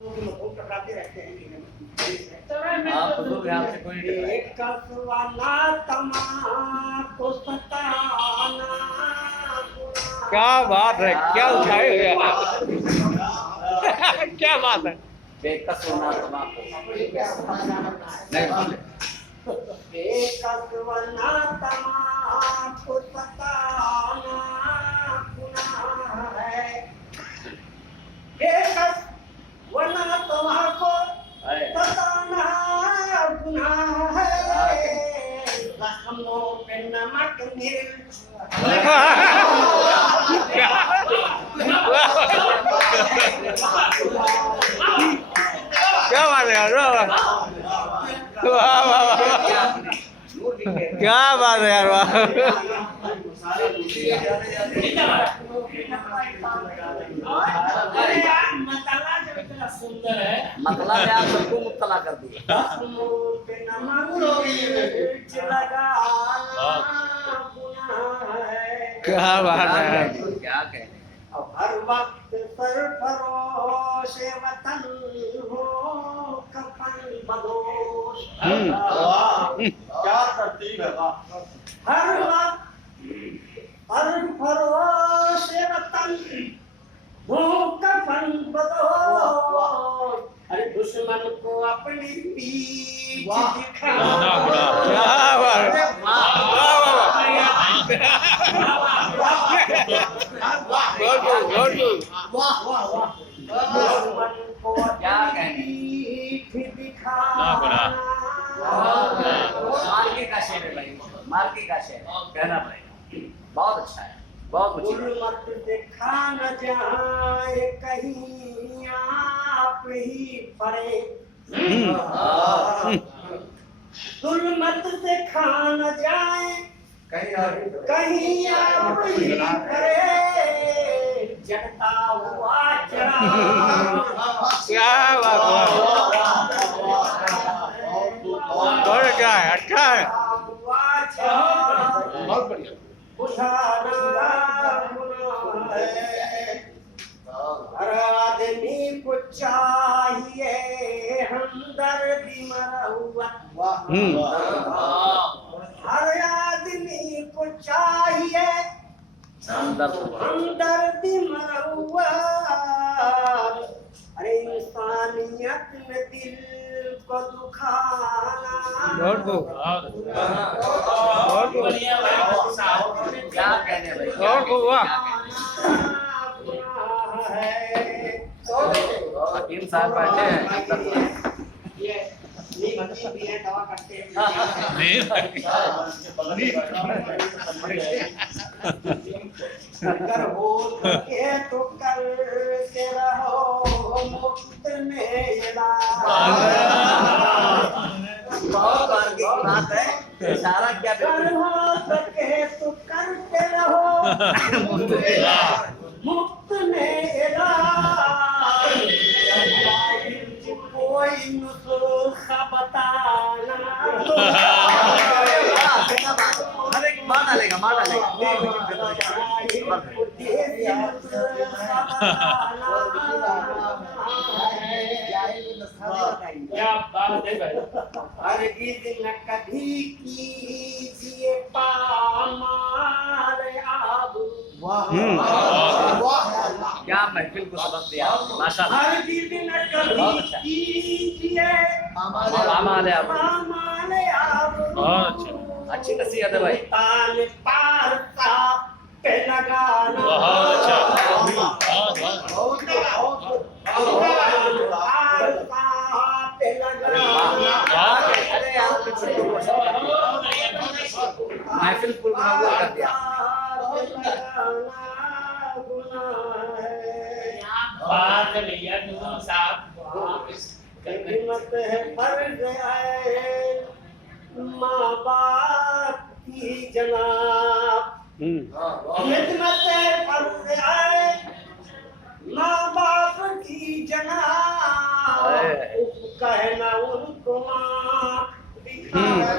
टकराते रहते हैं। आप बुजुर्ग हैं, आपसे कोई नहीं टकराएगा। एक कसवाना तमाको सताना क्या बात है, क्या उठाए हुए हैं। क्या बात है। बेकस होना तमाको नहीं बोले। एक कसवाना तमाको सताना गुनाह है। एक कसवाना तमाको सताना गुनाह है। जख्मों पे नमक मिर्च क्या बात है यार, वाह वाह वाह वाह, क्या बात है यार, वाह। सुंदर है। मतला में आप सबको मुब्तला कर दिए। क्या बात है। क्या कहने। हर वक्त सरफरोश वतन हो कफन बदोश। क्या तरतीब है। हर वक्त सरफरोश वतन हो कफन बदोश। अरे दुश्मन को अपनी पीठ दिखाना। क्या बात है, वाह वाह वाह, बहुत बहुत बहुत दुश्मन को क्या अपनी पीठ दिखाना। मार्के का शेर है भाई, मार्के का शेर है, कहना पड़ेगा। बहुत अच्छा है, बहुत ऊंची बात। मत देखा न जाए कहीं आप ही पड़े। जुल्मत से खा न जाए कहीं आप ही पड़े। जगता हुआ चढ़ा क्या बात है, बहुत अच्छा है, अच्छा है। हुआ चढ़ा बहुत बढ़िया। उठाना गुनाह है। हर आदमी को चाहिए हमदर्दी मरा हुआ। हर आदमी को चाहिए हमदर्दी मरा हुआ। अरे इंसानियत में दिल को दुखाना। बहुत बहुत क्या कहने भाई, बहुत बहुत, वाह। हकीम साहब बैठे हैं। अगर हो सके तो करते रहो मुफ्त में इलाज। बहुत आगे की बात है, इशारा क्या अगर हो सके तो करते रहो मुफ्त में इलाज। कोई नुस्खा बताना। अरे मार डालेगा, मार डालेगा। क्या बात है भाई। हरगिज़ न कभी कीजिए पामाल आबू। क्या महफिल को सबक दिया आपने, माशाल्लाह। हरगिज़ न कभी कीजिए पामाल आबू। पामाल आबू। बहुत अच्छा, अच्छी नसीहत है भाई। तान पार का पे लगाना। बहुत अच्छा, पार का पे लगाना। अरे यार महफिल को मुनव्वर कर दिया। बात है भैया नूर साहब। खिदमत है फर्ज है माँ बाप की जनाब। खिदमत है फर्ज है माँ बाप की जनाब। कहना उनको माँ दिखाना।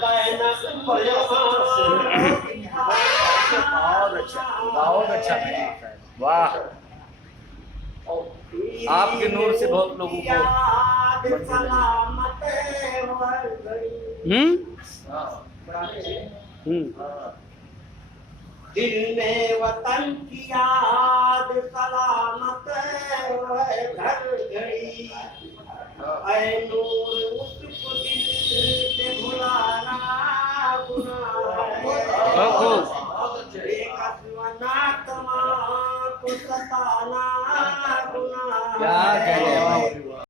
कहना बहुत अच्छा, बहुत अच्छा। वाह। आपके नूर से बहुत लोगों को याद मंजिल मिली। सलामत वर गई। दिल में वतन की याद सलामत घर गई। ऐ नूर